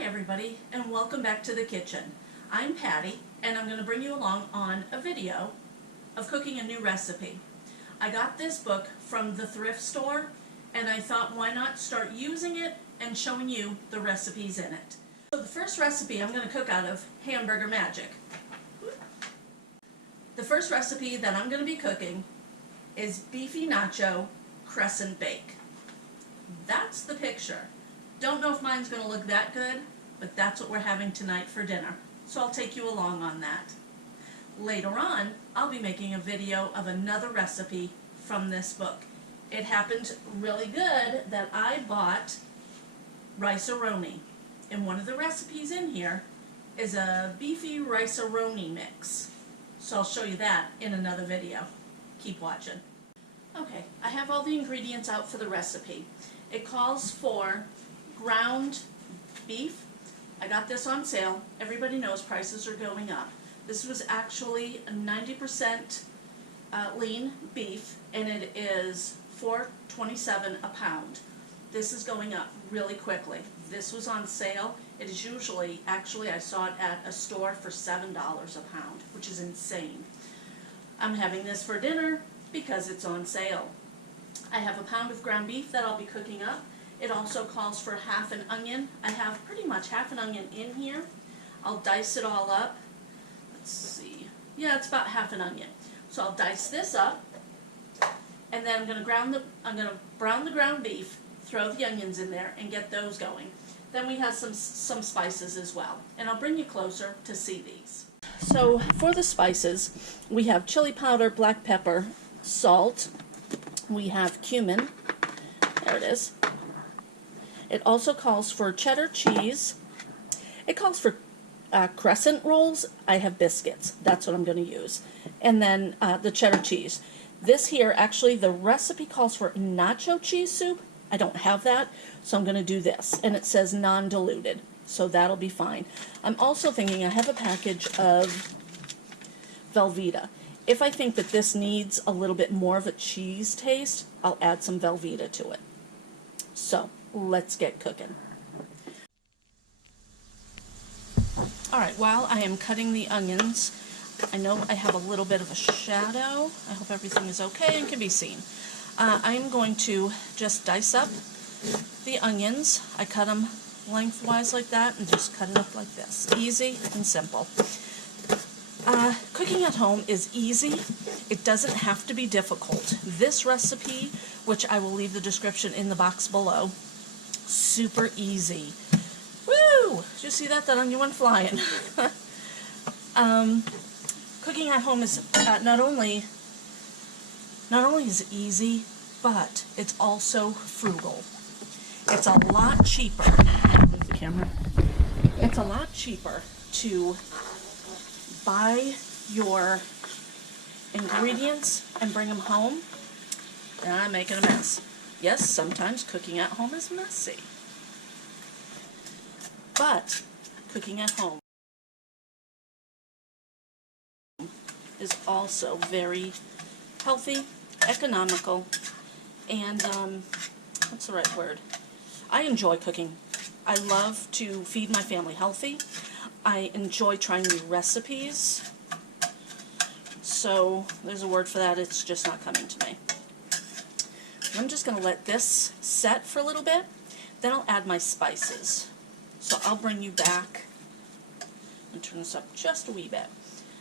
Hi everybody, and welcome back to the kitchen. I'm Patty, and I'm going to bring you along on a video of cooking a new recipe. I got this book from the thrift store, and I thought why not start using it and showing you the recipes in it. So the first recipe I'm going to cook out of Hamburger Magic. The first recipe that I'm going to be cooking is Beefy Nacho Crescent Bake. That's the picture. Don't know if mine's going to look that good, but that's what we're having tonight for dinner. So I'll take you along on that. Later on, I'll be making a video of another recipe from this book. It happened really good that I bought rice-a-roni. And one of the recipes in here is a beefy rice-a-roni mix. So I'll show you that in another video. Keep watching. Okay, I have all the ingredients out for the recipe. It calls for ground beef. I got this on sale. Everybody knows prices are going up. This was actually 90% lean beef, and it is $4.27 a pound. This is going up really quickly. This was on sale. It is usually, actually I saw it at a store for $7 a pound, which is insane. I'm having this for dinner because it's on sale. I have a pound of ground beef that I'll be cooking up. It also calls for half an onion. I have pretty much half an onion in here. I'll dice it all up. Let's see. Yeah, it's about half an onion. So I'll dice this up, and then I'm going to brown the ground beef, throw the onions in there, and get those going. Then we have some spices as well, and I'll bring you closer to see these. So for the spices, we have chili powder, black pepper, salt. We have cumin. There it is. It also calls for cheddar cheese. It calls for crescent rolls. I have biscuits. That's what I'm going to use. And then the cheddar cheese. This here, actually, the recipe calls for nacho cheese soup. I don't have that, so I'm going to do this. And it says non-diluted, so that'll be fine. I'm also thinking I have a package of Velveeta. If I think that this needs a little bit more of a cheese taste, I'll add some Velveeta to it. So let's get cooking. Alright, while I am cutting the onions, I know I have a little bit of a shadow. I hope everything is okay and can be seen. I am going to just dice up the onions. I cut them lengthwise like that and just cut it up like this. Easy and simple. Cooking at home is easy. It doesn't have to be difficult. This recipe, which I will leave the description in the box below, super easy. Woo! Did you see that? That onion went flying. Cooking at home is not only is it easy, but it's also frugal. It's a lot cheaper. Move the camera. It's a lot cheaper to buy your ingredients and bring them home. And I'm making a mess. Yes, sometimes cooking at home is messy. But cooking at home is also very healthy, economical, and what's the right word? I enjoy cooking. I love to feed my family healthy. I enjoy trying new recipes. So there's a word for that, it's just not coming to me. I'm just going to let this set for a little bit, then I'll add my spices. So I'll bring you back, and turn this up just a wee bit.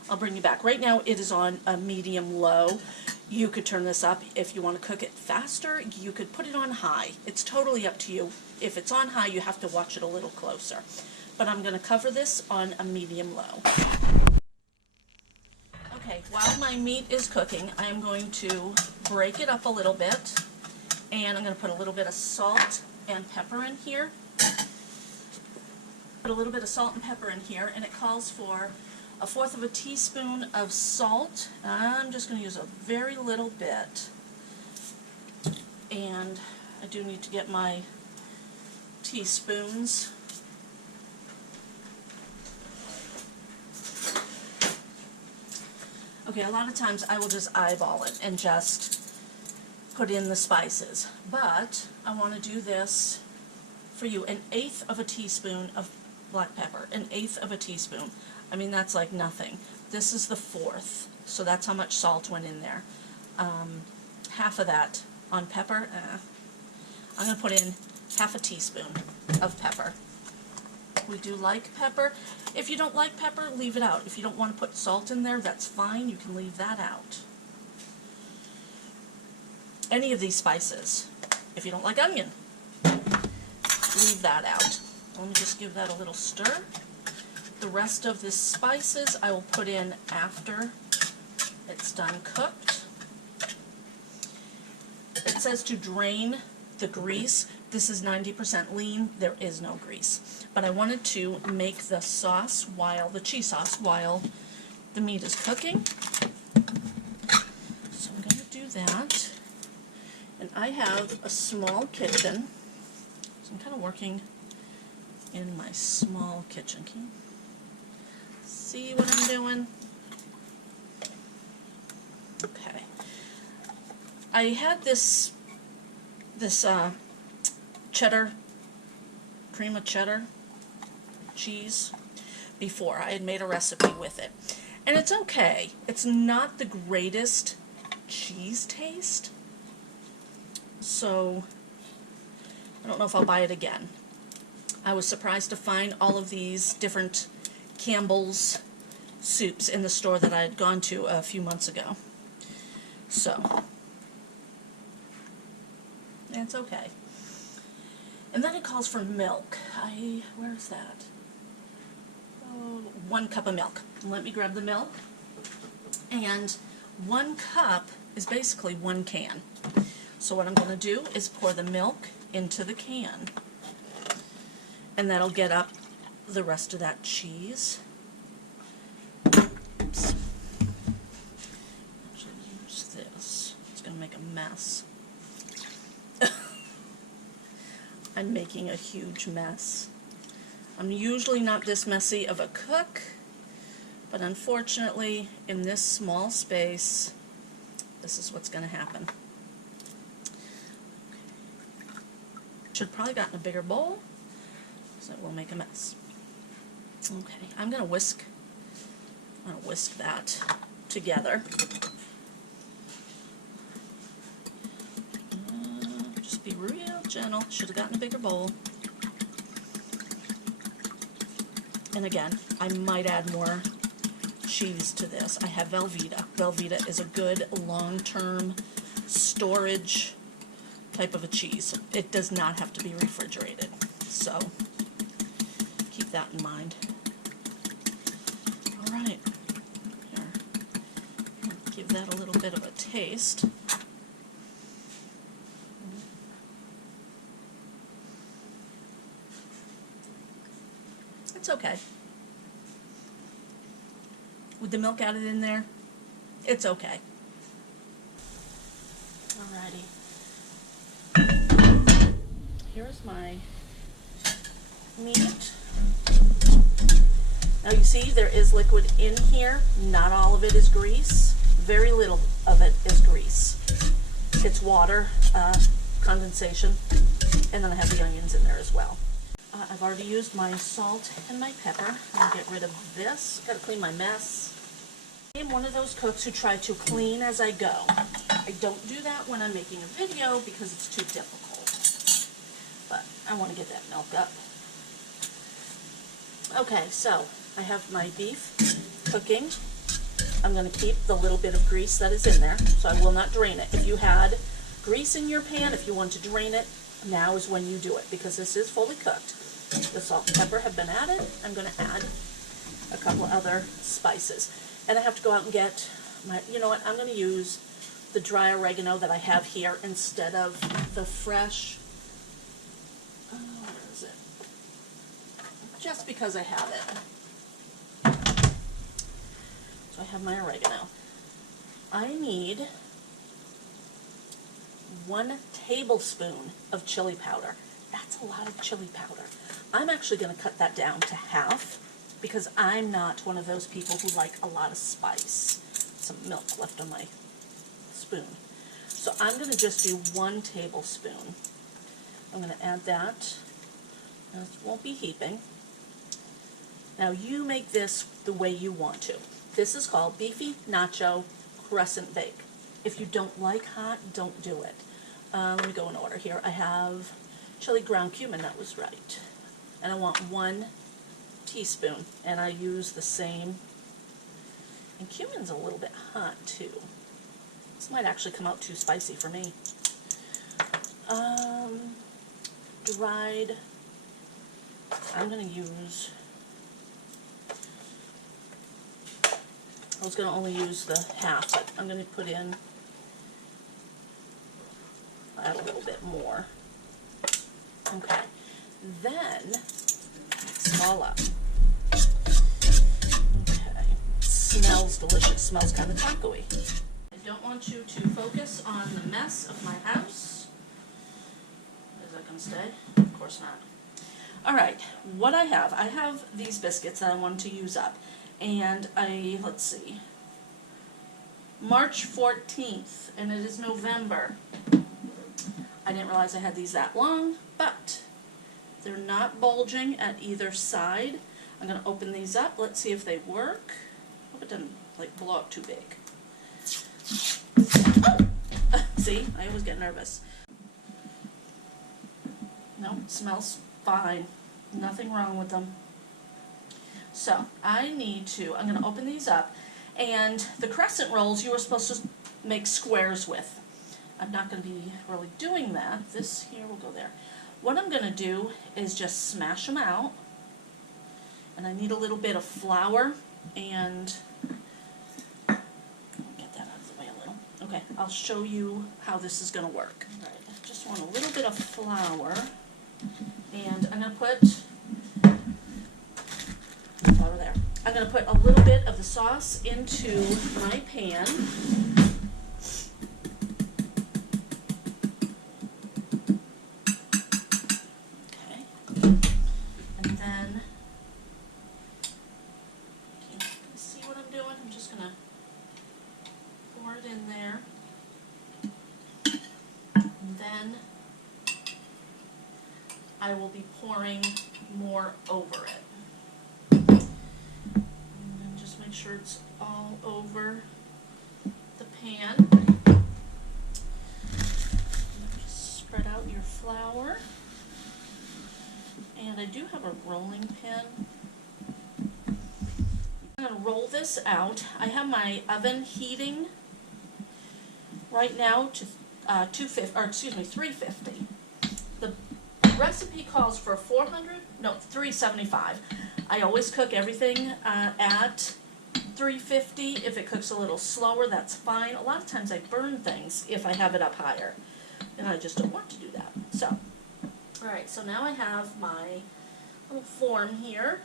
I'll bring you back. Right now it is on a medium-low. You could turn this up if you want to cook it faster. You could put it on high. It's totally up to you. If it's on high, you have to watch it a little closer. But I'm going to cover this on a medium-low. Okay, while my meat is cooking, I am going to break it up a little bit. And I'm going to put a little bit of salt and pepper in here. Put a little bit of salt and pepper in here, and it calls for 1/4 teaspoon of salt. I'm just going to use a very little bit. And I do need to get my teaspoons. Okay, a lot of times I will just eyeball it and just put in the spices. But I want to do this for you. 1/8 of a teaspoon of black pepper, 1/8 of a teaspoon. I mean, that's like nothing. This is the 1/4, so that's how much salt went in there. Half of that on pepper. I'm going to put in 1/2 teaspoon of pepper. We do like pepper. If you don't like pepper, leave it out. If you don't want to put salt in there, that's fine. You can leave that out. Any of these spices. If you don't like onion, leave that out. Let me just give that a little stir. The rest of the spices I will put in after it's done cooked. It says to drain the grease. This is 90% lean. There is no grease. But I wanted to make the sauce the cheese sauce while the meat is cooking. So I'm going to do that. And I have a small kitchen. So I'm kind of working in my small kitchen. Can you see what I'm doing? Okay. I had this cheddar, cream of cheddar cheese before. I had made a recipe with it. And it's okay. It's not the greatest cheese taste. So I don't know if I'll buy it again. I was surprised to find all of these different Campbell's soups in the store that I had gone to a few months ago. So it's okay. And then it calls for milk. Where's that? Oh, 1 cup of milk. Let me grab the milk. And 1 cup is basically 1 can. So what I'm going to do is pour the milk into the can. And that'll get up the rest of that cheese. Oops. Actually use this. It's going to make a mess. I'm making a huge mess. I'm usually not this messy of a cook, but unfortunately, in this small space, this is what's going to happen. Should probably gotten a bigger bowl, so it will make a mess. Okay, I'm going to whisk that together. Just be real gentle. Should have gotten a bigger bowl. And again, I might add more cheese to this. I have Velveeta. Velveeta is a good long-term storage type of a cheese. It does not have to be refrigerated, so keep that in mind. All right, here, give that a little bit of a taste. It's okay. With the milk added in there, it's okay. Alrighty. Here's my meat. Now you see there is liquid in here. Not all of it is grease. Very little of it is grease. It's water, condensation, and then I have the onions in there as well. I've already used my salt and my pepper. I'll get rid of this. Gotta clean my mess. I'm one of those cooks who try to clean as I go. I don't do that when I'm making a video because it's too difficult. But I want to get that milk up. Okay, so I have my beef cooking. I'm going to keep the little bit of grease that is in there, so I will not drain it. If you had grease in your pan, if you want to drain it, now is when you do it, because this is fully cooked. The salt and pepper have been added. I'm going to add a couple of other spices. And I have to go out and get my, you know what, I'm going to use the dry oregano that I have here instead of the fresh, where is it? Just because I have it. So I have my oregano. I need 1 tablespoon of chili powder. That's a lot of chili powder. I'm actually going to cut that down to half because I'm not one of those people who like a lot of spice. Some milk left on my spoon. So I'm going to just do 1 tablespoon. I'm going to add that. Now, it won't be heaping. Now you make this the way you want to. This is called Beefy Nacho Crescent Bake. If you don't like hot, don't do it. Let me go in order here. I have chili ground cumin, that was right. And I want 1 teaspoon, and I use the same. And cumin's a little bit hot too. This might actually come out too spicy for me. Dried, I'm going to use, I was going to only use the half, but I'm going to put in, add a little bit more. Okay, then mix it all up. Okay, smells delicious, smells kind of taco-y. I don't want you to focus on the mess of my house. Is that going to stay? Of course not. Alright, what I have these biscuits that I want to use up. And let's see, March 14th, and it is November. I didn't realize I had these that long, but they're not bulging at either side. I'm going to open these up. Let's see if they work. Hope it doesn't like blow up too big. Oh! See, I always get nervous. No, it smells fine. Nothing wrong with them. So I'm going to open these up, and the crescent rolls you were supposed to make squares with. I'm not going to be really doing that. This here will go there. What I'm going to do is just smash them out, and I need a little bit of flour, and I'll get that out of the way a little. Okay, I'll show you how this is going to work. All right, I just want a little bit of flour, and I'm going to put flour there. I'm going to put a little bit of the sauce into my pan. In there, and then I will be pouring more over it. And then just make sure it's all over the pan. Just spread out your flour. And I do have a rolling pin. I'm going to roll this out. I have my oven heating right now to 350. The recipe calls for 375. I always cook everything at 350. If it cooks a little slower, that's fine. A lot of times I burn things if I have it up higher, and I just don't want to do that. So, alright, so now I have my little form here.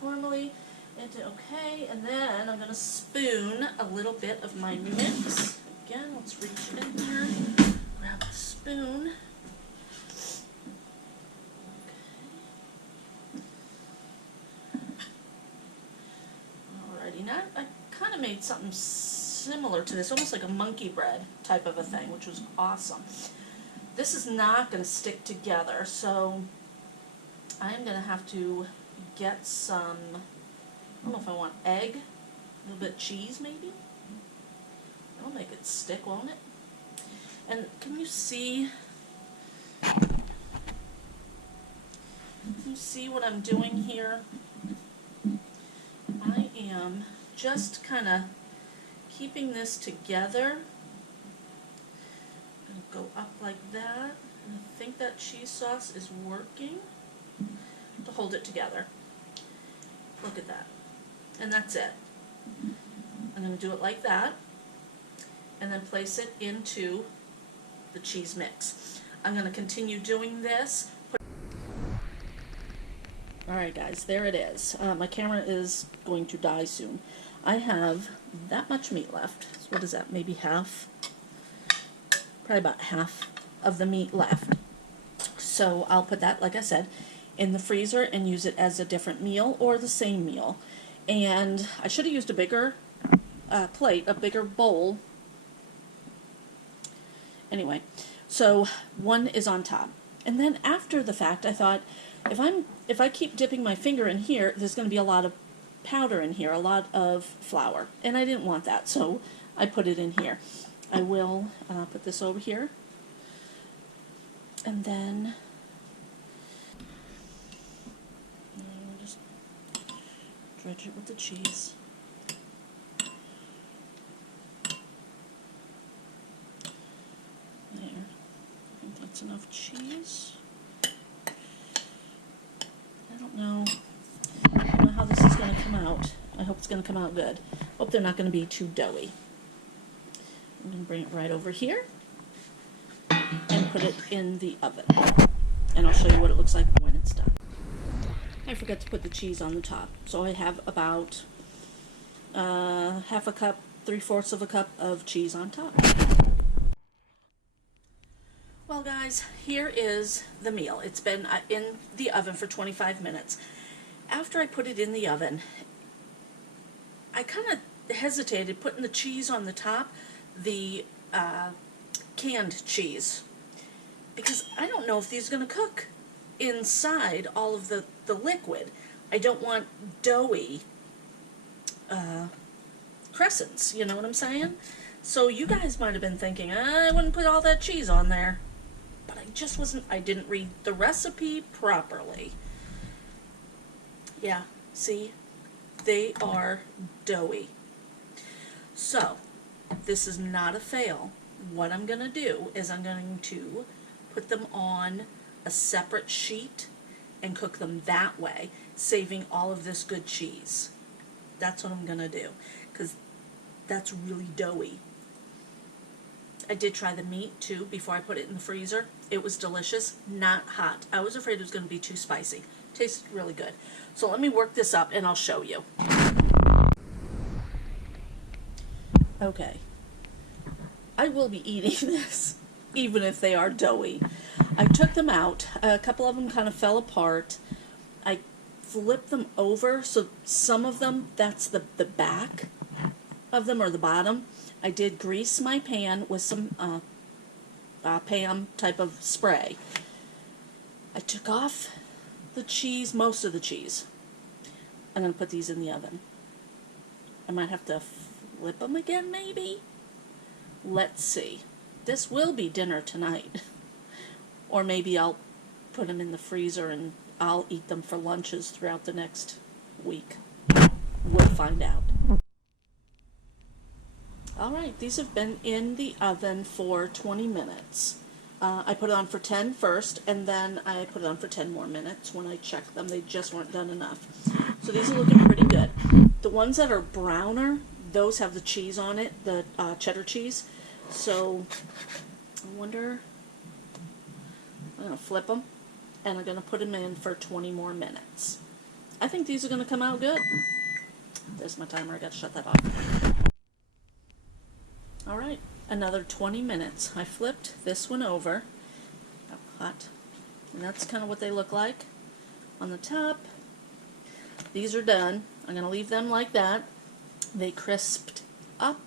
Formally into okay, and then I'm going to spoon a little bit of my mix. Again, let's reach in here, grab a spoon. Alrighty, now I kind of made something similar to this, almost like a monkey bread type of a thing, which was awesome. This is not going to stick together, so I'm going to have to get some, I don't know if I want egg, a little bit of cheese maybe. That'll make it stick, won't it? And can you see what I'm doing here? I am just kind of keeping this together. I'm going to go up like that. And I think that cheese sauce is working to hold it together. Look at that. And that's it. I'm going to do it like that, and then place it into the cheese mix. I'm going to continue doing this. Alright guys, there it is. My camera is going to die soon. I have that much meat left. So what is that, maybe half? Probably about half of the meat left. So I'll put that, like I said, in the freezer and use it as a different meal or the same meal. And I should have used a bigger plate, a bigger bowl. Anyway, so one is on top. And then after the fact, I thought, if I keep dipping my finger in here, there's going to be a lot of powder in here, a lot of flour, and I didn't want that, so I put it in here. I will put this over here, and then I'll just dredge it with the cheese. There, I think that's enough cheese. I don't know how this is going to come out. I hope it's going to come out good. Hope they're not going to be too doughy. I'm going to bring it right over here and put it in the oven. And I'll show you what it looks like when it's done. I forgot to put the cheese on the top. So I have about half a cup, 3/4 of a cup of cheese on top. Well guys, here is the meal. It's been in the oven for 25 minutes. After I put it in the oven, I kind of hesitated putting the cheese on the top, the canned cheese, because I don't know if these are going to cook inside all of the liquid. I don't want doughy crescents, you know what I'm saying? So you guys might have been thinking, I wouldn't put all that cheese on there. But I just wasn't, I didn't read the recipe properly. Yeah, see? They are doughy. So, this is not a fail. What I'm going to do is I'm going to put them on a separate sheet and cook them that way, saving all of this good cheese. That's what I'm going to do, because that's really doughy. I did try the meat too before I put it in the freezer. It was delicious, not hot. I was afraid it was going to be too spicy. Tasted really good. So let me work this up and I'll show you. Okay. I will be eating this, even if they are doughy. I took them out. A couple of them kind of fell apart. I flipped them over, so some of them, that's the back of them, or the bottom. I did grease my pan with some Pam type of spray. I took off the cheese, most of the cheese. I'm going to put these in the oven. I might have to flip them again, maybe? Let's see. This will be dinner tonight. Or maybe I'll put them in the freezer and I'll eat them for lunches throughout the next week. We'll find out. Alright, these have been in the oven for 20 minutes. I put it on for 10 first, and then I put it on for 10 more minutes when I checked them. They just weren't done enough. So these are looking pretty good. The ones that are browner, those have the cheese on it, the cheddar cheese. So, I wonder, I'm going to flip them, and I'm going to put them in for 20 more minutes. I think these are going to come out good. There's my timer, I got to shut that off. Alright, another 20 minutes. I flipped this one over. Got hot. And that's kind of what they look like on the top. These are done. I'm going to leave them like that. They crisped up.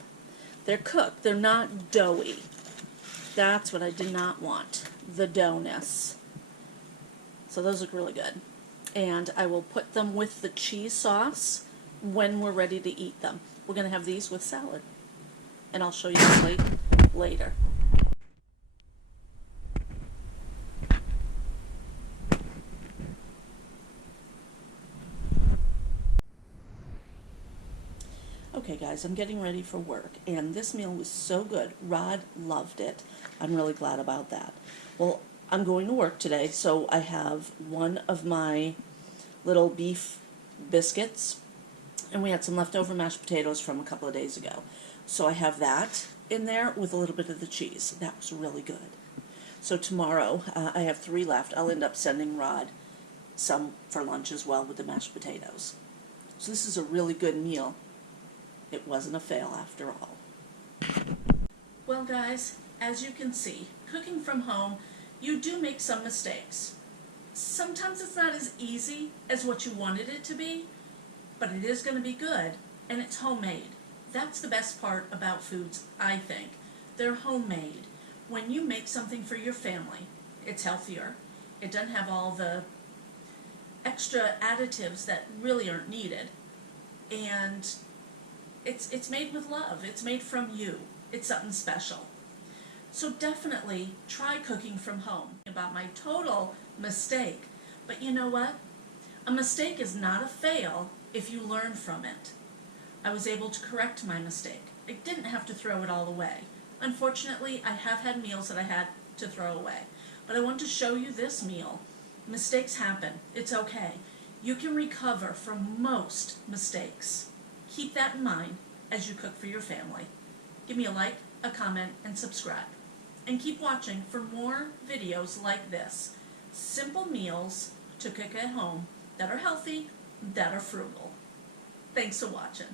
They're cooked. They're not doughy. That's what I did not want. The doughness. So those look really good. And I will put them with the cheese sauce when we're ready to eat them. We're going to have these with salad. And I'll show you the plate later. Okay guys, I'm getting ready for work, and this meal was so good. Rod loved it. I'm really glad about that. Well, I'm going to work today, so I have one of my little beef biscuits, and we had some leftover mashed potatoes from a couple of days ago. So I have that in there with a little bit of the cheese. That was really good. So tomorrow, I have 3 left. I'll end up sending Rod some for lunch as well with the mashed potatoes. So this is a really good meal. It wasn't a fail after all. Well guys, as you can see, cooking from home, you do make some mistakes. Sometimes it's not as easy as what you wanted it to be, but it is going to be good, and it's homemade. That's the best part about foods, I think. They're homemade. When you make something for your family, it's healthier. It doesn't have all the extra additives that really aren't needed. And it's made with love. It's made from you. It's something special. So definitely try cooking from home. About my total mistake. But you know what? A mistake is not a fail if you learn from it. I was able to correct my mistake. I didn't have to throw it all away. Unfortunately, I have had meals that I had to throw away. But I want to show you this meal. Mistakes happen. It's okay. You can recover from most mistakes. Keep that in mind as you cook for your family. Give me a like, a comment, and subscribe. And keep watching for more videos like this. Simple meals to cook at home that are healthy, that are frugal. Thanks for watching.